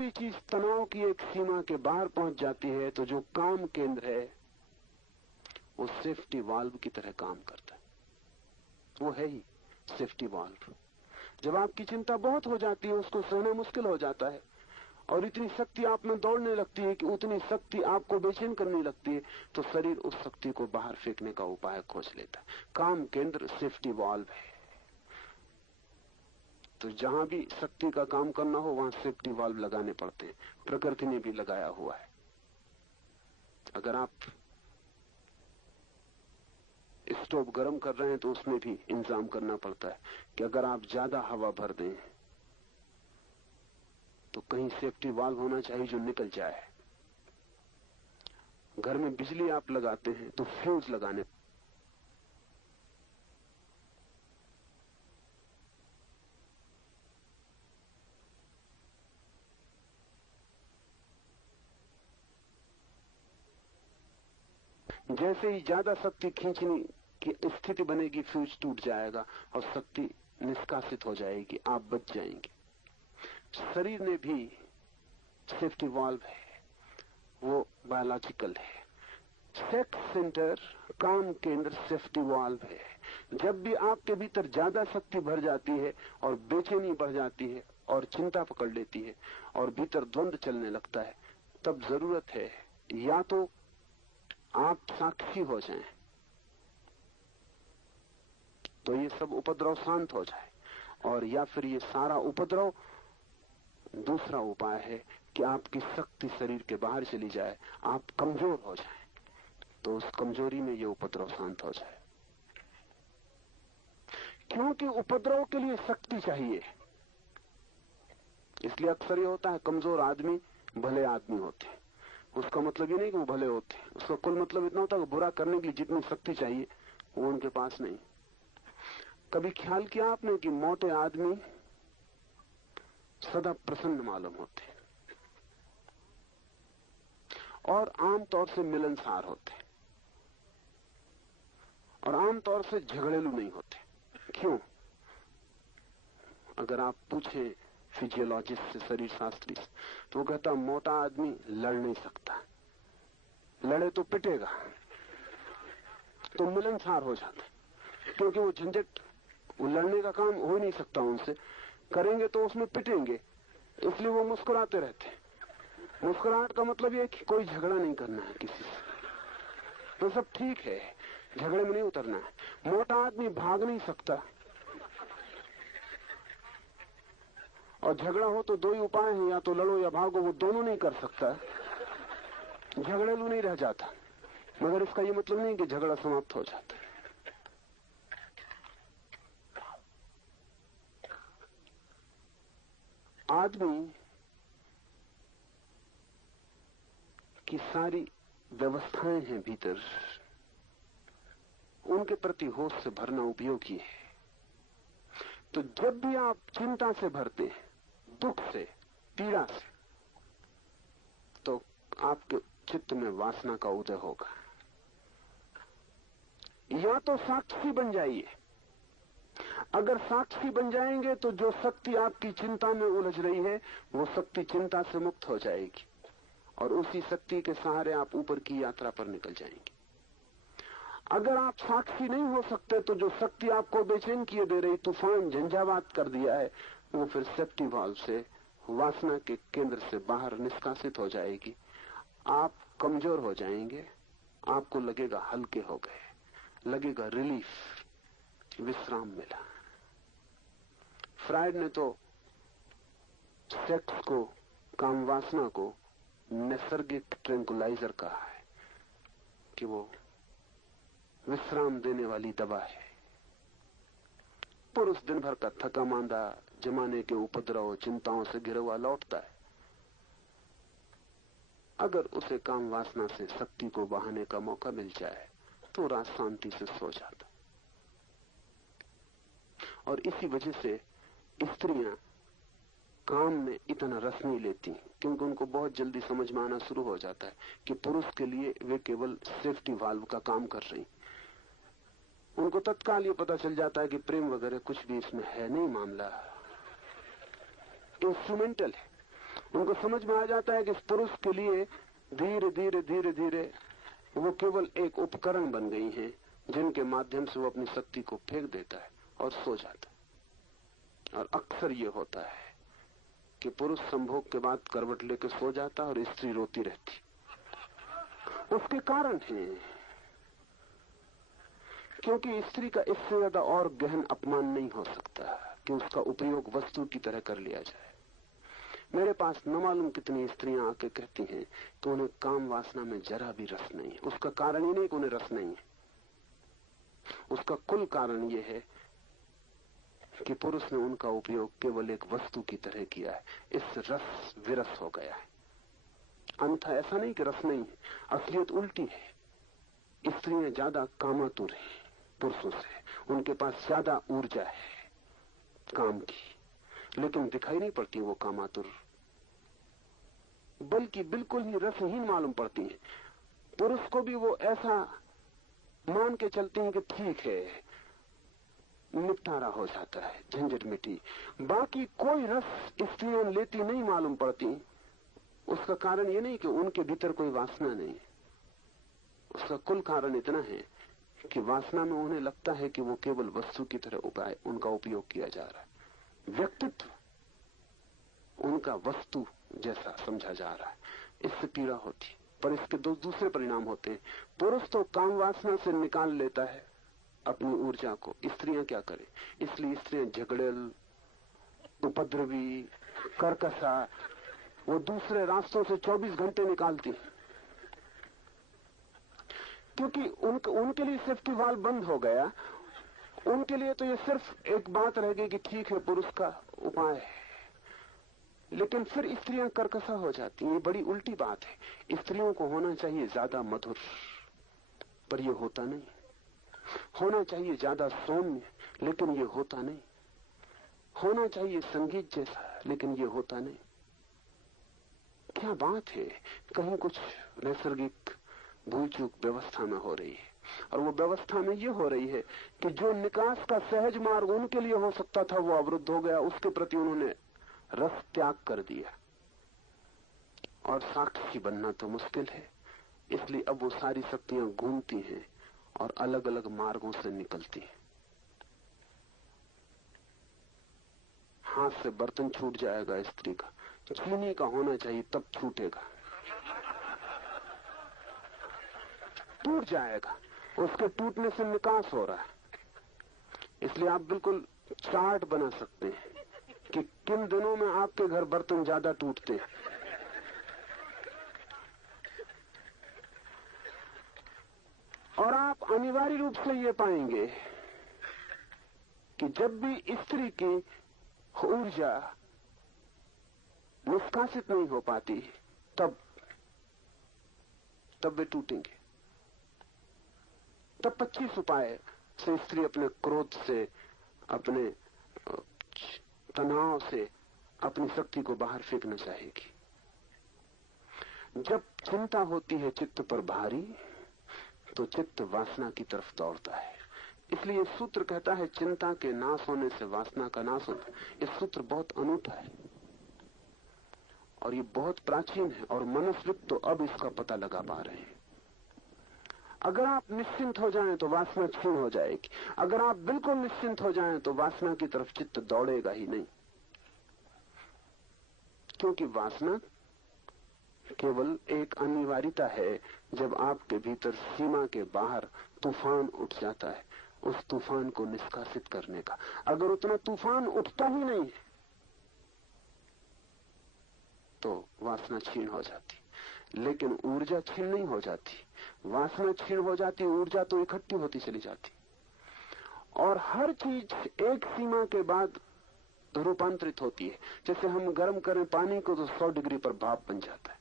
कोई चीज तनाव की एक सीमा के बाहर पहुंच जाती है तो जो काम केंद्र है वो सेफ्टी वाल्व की तरह काम करता है। वो है ही सेफ्टी वाल्व। जब आपकी चिंता बहुत हो जाती है, उसको सहना मुश्किल हो जाता है और इतनी शक्ति आप में दौड़ने लगती है कि उतनी शक्ति आपको बेचैन करने लगती है, तो शरीर उस शक्ति को बाहर फेंकने का उपाय खोज लेता है। काम केंद्र सेफ्टी वाल्व है। तो जहां भी शक्ति का काम करना हो वहां सेफ्टी वाल्व लगाने पड़ते हैं। प्रकृति ने भी लगाया हुआ है। अगर आप स्टोव गर्म कर रहे हैं तो उसमें भी इंतजाम करना पड़ता है कि अगर आप ज्यादा हवा भर दें तो कहीं सेफ्टी वाल्व होना चाहिए जो निकल जाए। घर में बिजली आप लगाते हैं तो फ्यूज लगाने। जैसे ही ज्यादा शक्ति खींचने की स्थिति बनेगी, फ्यूज टूट जाएगा और शक्ति निष्कासित हो जाएगी, आप बच जाएंगे। शरीर ने भी सेफ्टी वाल्व है, वो बायोलॉजिकल है। सेक्स सेंटर, काम केंद्र सेफ्टी वाल्व है। जब भी आपके भीतर ज्यादा शक्ति भर जाती है और बेचैनी बढ़ जाती है और चिंता पकड़ लेती है और भीतर द्वंद्व चलने लगता है, तब जरूरत है या तो आप साक्षी हो जाएं तो ये सब उपद्रव शांत हो जाए, और या फिर ये सारा उपद्रव, दूसरा उपाय है कि आपकी शक्ति शरीर के बाहर चली जाए, आप कमजोर हो जाएं, तो उस कमजोरी में ये उपद्रव शांत हो जाए। क्योंकि उपद्रव के लिए शक्ति चाहिए, इसलिए अक्सर ये होता है कमजोर आदमी भले आदमी होते हैं। उसका मतलब ये नहीं कि वो भले होते हैं, उसका कुल मतलब इतना होता है कि बुरा करने के लिए जितनी शक्ति चाहिए वो उनके पास नहीं। कभी ख्याल किया आपने कि मोटे आदमी सदा प्रसन्न मालूम होते हैं और आमतौर से मिलनसार होते हैं और आमतौर से झगड़ेलू नहीं होते। क्यों? अगर आप पूछें फिजियोलॉजिस्ट से, शरीर शास्त्री से, तो वो कहता मोटा आदमी लड़ नहीं सकता, लड़े तो पिटेगा, तो मिलनसार हो जाता, क्योंकि वो झंझट, वो लड़ने का काम हो ही नहीं सकता उनसे, करेंगे तो उसमें पिटेंगे, इसलिए वो मुस्कुराते रहते हैं। मुस्कुराहट का मतलब ये कि कोई झगड़ा नहीं करना है किसी से, तो सब ठीक है, झगड़े में नहीं उतरना है। मोटा आदमी भाग नहीं सकता, और झगड़ा हो तो दो ही उपाय हैं, या तो लड़ो या भागो, वो दोनों नहीं कर सकता, झगड़ेलू नहीं रह जाता। मगर इसका ये मतलब नहीं कि झगड़ा समाप्त हो जाता है। आदमी की सारी व्यवस्थाएं हैं भीतर, उनके प्रति होश से भरना उपयोगी है। तो जब भी आप चिंता से भरते हैं, दुख से, पीड़ा से, तो आपके चित्त में वासना का उदय होगा। या तो साक्षी बन जाइए। अगर साक्षी बन जाएंगे तो जो शक्ति आपकी चिंता में उलझ रही है वो शक्ति चिंता से मुक्त हो जाएगी और उसी शक्ति के सहारे आप ऊपर की यात्रा पर निकल जाएंगे। अगर आप साक्षी नहीं हो सकते तो जो शक्ति आपको बेचैन किए दे रही, तूफान झंझावात कर दिया है, वो फिर सेफ्टी वाल्व से, वासना के केंद्र से बाहर निष्कासित हो जाएगी। आप कमजोर हो जाएंगे, आपको लगेगा हल्के हो गए, लगेगा रिलीफ, विश्राम मिला। फ्रायड ने तो सेक्स को, काम वासना को नैसर्गिक ट्रैंकुलाइजर कहा है कि वो विश्राम देने वाली दवा है। पुरुष दिन भर का थका मांदा, जमाने के उपद्रव, चिंताओं से घिरा हुआ लौटता है, अगर उसे काम वासना से शक्ति को बहाने का मौका मिल जाए तो रात शांति से सो जाता। और इसी वजह से स्त्रियां काम में इतना रस नहीं लेती, क्योंकि उनको बहुत जल्दी समझ में आना शुरू हो जाता है कि पुरुष के लिए वे केवल सेफ्टी वाल्व का काम कर रही। उनको तत्काल ये पता चल जाता है कि प्रेम वगैरह कुछ भी इसमें है नहीं, मामला इंस्ट्रूमेंटल है। उनको समझ में आ जाता है कि इस पुरुष के लिए धीरे धीरे धीरे धीरे वो केवल एक उपकरण बन गई हैं, जिनके माध्यम से वो अपनी शक्ति को फेंक देता है और सो जाता है। और अक्सर ये होता है कि पुरुष संभोग के बाद करवट लेके सो जाता और स्त्री रोती रहती। उसके कारण है क्योंकि स्त्री का इससे ज्यादा और गहन अपमान नहीं हो सकता कि उसका उपयोग वस्तु की तरह कर लिया जाए। मेरे पास न मालूम कितनी स्त्रियां आके कहती हैं कि उन्हें काम वासना में जरा भी रस नहीं है। उसका कारण ही नहीं कि उन्हें रस नहीं है, उसका कुल कारण यह है कि पुरुष ने उनका उपयोग केवल एक वस्तु की तरह किया है। इससे रस विरस हो गया है। अन्यथा ऐसा नहीं कि रस नहीं है, असलियत उल्टी है। स्त्रियां ज्यादा कामातुर हैं पुरुषों से, उनके पास ज्यादा ऊर्जा है काम की, लेकिन दिखाई नहीं पड़ती वो कामातुर, बल्कि बिल्कुल ही रसहीन मालूम पड़ती हैं। पुरुष को भी वो ऐसा मान के चलते हैं कि ठीक है, निपटारा हो जाता है, झंझट मिटी। बाकी कोई रस स्त्रियां लेती नहीं मालूम पड़ती। उसका कारण ये नहीं कि उनके भीतर कोई वासना नहीं, उसका कुल कारण इतना है कि वासना में उन्हें लगता है कि वो केवल वस्तु की तरह उनका उपयोग किया जा रहा है। व्यक्तित्व उनका वस्तु जैसा समझा जा रहा है, इससे पीड़ा होती। पर इसके दो दूसरे परिणाम होते हैं। पुरुष तो काम वासना से निकाल लेता है अपनी ऊर्जा को, स्त्रियां क्या करें? इसलिए स्त्रियां झगड़ेल, उपद्रवी, कर्कशा, वो दूसरे रास्तों से 24 घंटे निकालती, क्योंकि उनके लिए सिर्फ की वाल बंद हो गया। उनके लिए तो ये सिर्फ एक बात रह गई कि ठीक है पुरुष का उपाय है, लेकिन फिर स्त्रियां कर्कशा हो जाती हैं। ये बड़ी उल्टी बात है। स्त्रियों को होना चाहिए ज्यादा मधुर, पर ये होता नहीं। होना चाहिए ज्यादा सौम्य, लेकिन ये होता नहीं। होना चाहिए संगीत जैसा, लेकिन ये होता नहीं। क्या बात है, कहीं कुछ नैसर्गिक भूल चूक व्यवस्था में हो रही है। और वो व्यवस्था में ये हो रही है कि जो निकास का सहज मार्ग उनके लिए हो सकता था वो अवरुद्ध हो गया। उसके प्रति उन्होंने रस त्याग कर दिया, और साक्षी बनना तो मुश्किल है। इसलिए अब वो सारी शक्तियां घूमती हैं और अलग अलग मार्गों से निकलती हैं। हाथ से बर्तन छूट जाएगा स्त्री का, चीनी का होना चाहिए तब छूटेगा, टूट जाएगा। उसके टूटने से निकास हो रहा है। इसलिए आप बिल्कुल चार्ट बना सकते हैं कि किन दिनों में आपके घर बर्तन ज्यादा टूटते हैं। और आप अनिवार्य रूप से ये पाएंगे कि जब भी स्त्री की ऊर्जा निष्कासित नहीं हो पाती, तब वे टूटेंगे। तब 25 उपाय से स्त्री अपने क्रोध से, अपने तनाव से अपनी शक्ति को बाहर फेंकना चाहेगी। जब चिंता होती है चित्त पर भारी, तो चित्त वासना की तरफ दौड़ता है। इसलिए सूत्र कहता है चिंता के नाश होने से वासना का नाश होता है। ये सूत्र बहुत अनूठा है और ये बहुत प्राचीन है, और मनस्विद तो अब इसका पता लगा पा रहे हैं। अगर आप निश्चिंत हो जाएं तो वासना क्षीण हो जाएगी। अगर आप बिल्कुल निश्चिंत हो जाएं तो वासना की तरफ चित्त दौड़ेगा ही नहीं, क्योंकि वासना केवल एक अनिवार्यता है। जब आपके भीतर सीमा के बाहर तूफान उठ जाता है, उस तूफान को निष्कासित करने का। अगर उतना तूफान उठता ही नहीं तो वासना क्षीण हो जाती, लेकिन ऊर्जा क्षीण नहीं हो जाती। वासना क्षीण हो जाती, ऊर्जा तो इकट्ठी होती चली जाती। और हर चीज एक सीमा के बाद रूपांतरित होती है। जैसे हम गर्म करें पानी को तो 100 डिग्री पर भाप बन जाता है।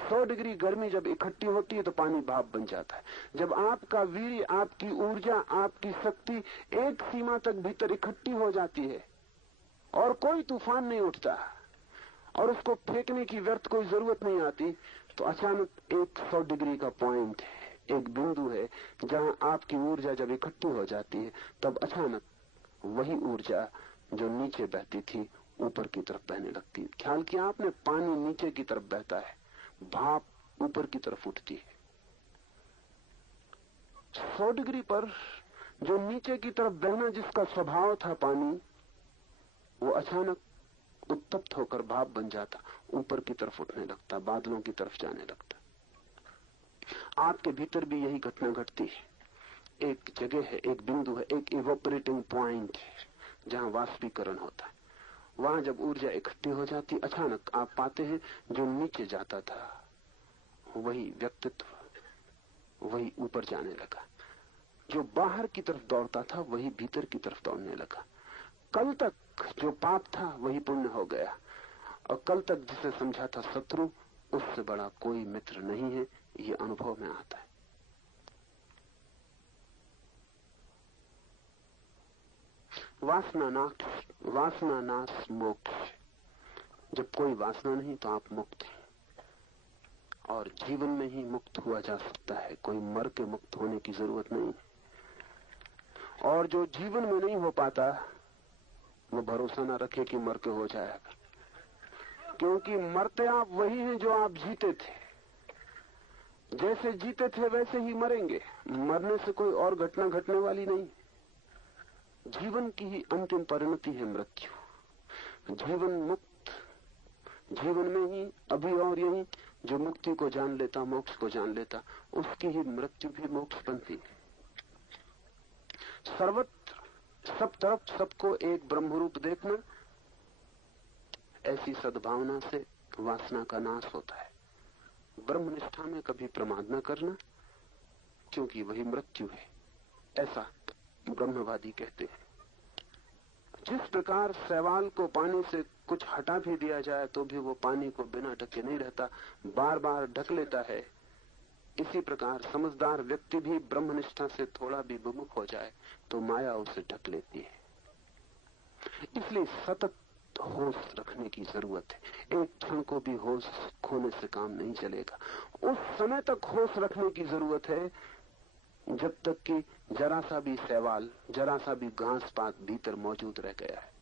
100 डिग्री गर्मी जब इकट्ठी होती है तो पानी भाप बन जाता है। जब आपका वीर्य, आपकी ऊर्जा, आपकी शक्ति एक सीमा तक भीतर इकट्ठी हो जाती है और कोई तूफान नहीं उठता और उसको फेंकने की व्यर्थ कोई जरूरत नहीं आती, तो अचानक एक 100 डिग्री का पॉइंट है, एक बिंदु है जहां आपकी ऊर्जा जब इकट्ठी हो जाती है, तब अचानक वही ऊर्जा जो नीचे बहती थी ऊपर की तरफ बहने लगती है। ख्याल किया आपने, पानी नीचे की तरफ बहता है, भाप ऊपर की तरफ उठती है। 100 डिग्री पर जो नीचे की तरफ बहना जिसका स्वभाव था पानी, वो अचानक उत्तप्त होकर भाप बन जाता, ऊपर की तरफ उठने लगता, बादलों की तरफ जाने लगता। आपके भीतर भी यही घटना घटती है। एक जगह है, एक बिंदु है, एक इवोपरेटिंग पॉइंट है जहां वाष्पीकरण होता है। वहां जब ऊर्जा इकट्ठी हो जाती, अचानक आप पाते हैं जो नीचे जाता था वही व्यक्तित्व वही ऊपर जाने लगा, जो बाहर की तरफ दौड़ता था वही भीतर की तरफ दौड़ने लगा। कल तक जो पाप था वही पुण्य हो गया, और कल तक जिसे समझा था शत्रु, उससे बड़ा कोई मित्र नहीं है। ये अनुभव में आता है। वासना नाश मोक्ष। जब कोई वासना नहीं तो आप मुक्त हैं, और जीवन में ही मुक्त हुआ जा सकता है। कोई मर के मुक्त होने की जरूरत नहीं। और जो जीवन में नहीं हो पाता वो भरोसा ना रखे कि मर के हो जाएगा, क्योंकि मरते आप वही हैं जो आप जीते थे। जैसे जीते थे वैसे ही मरेंगे। मरने से कोई और घटना घटने वाली नहीं। जीवन की ही अंतिम परिणति है मृत्यु। जीवन मुक्त, जीवन में ही अभी और यही जो मुक्ति को जान लेता, मोक्ष को जान लेता, उसकी ही मृत्यु भी मोक्ष बनती है। सर्वत्र सब तरफ सबको एक ब्रह्मरूप देखना, ऐसी सद्भावना से वासना का नाश होता है। ब्रह्मनिष्ठा में कभी प्रमाद न करना, क्योंकि वही मृत्यु है, ऐसा ब्रह्मवादी कहते हैं। जिस प्रकार शैवाल को पानी से कुछ हटा भी दिया जाए तो भी वो पानी को बिना ढके नहीं रहता, बार बार ढक लेता है, इसी प्रकार समझदार व्यक्ति भी ब्रह्मनिष्ठा से थोड़ा भी विमुख हो जाए तो माया उसे ढक लेती है। इसलिए सतत होश रखने की जरूरत है। एक क्षण को भी होश खोने से काम नहीं चलेगा। उस समय तक होश रखने की जरूरत है जब तक कि जरा सा भी शैवाल, जरा सा भी घास पात भीतर मौजूद रह गया है।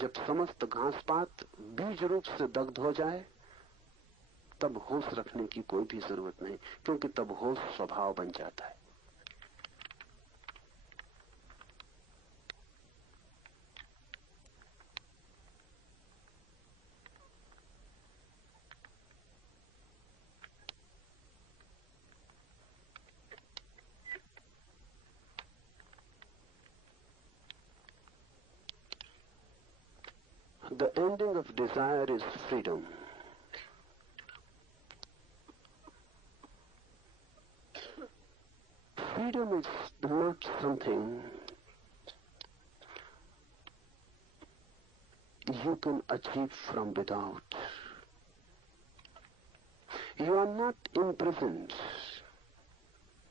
जब समस्त घास पात बीज रूप से दग्ध हो जाए तब होश रखने की कोई भी जरूरत नहीं, क्योंकि तब होश स्वभाव बन जाता है। The ending of desire is freedom. Freedom is not something you can achieve from without. You are not imprisoned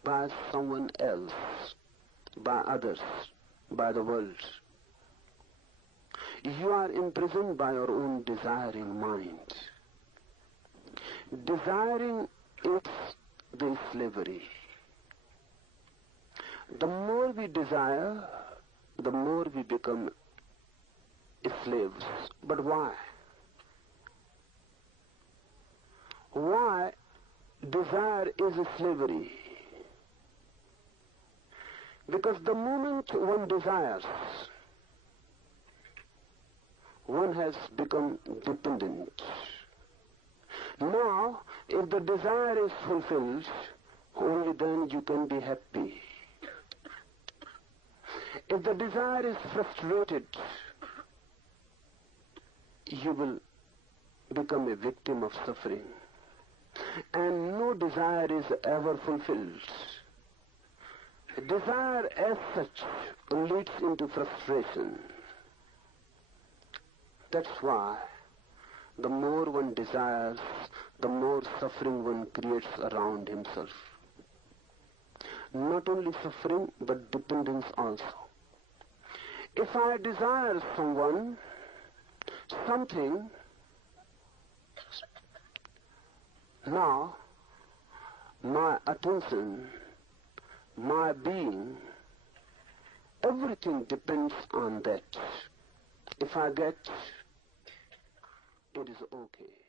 by someone else, by others, by the world. You are imprisoned by your own desiring mind. Desiring is the slavery. The more we desire, the more we become slaves. But why? Why desire is a slavery? Because the moment one desires, one has become dependent. Now, if the desire is fulfilled, only then you can be happy. If the desire is frustrated, you will become a victim of suffering. And no desire is ever fulfilled. Desire as such leads into frustration. That's why the more one desires, the more suffering one creates around himself. Not only suffering, but dependence also. If I desire someone, something, now my attention, my being, everything depends on that. If I get, it is okay.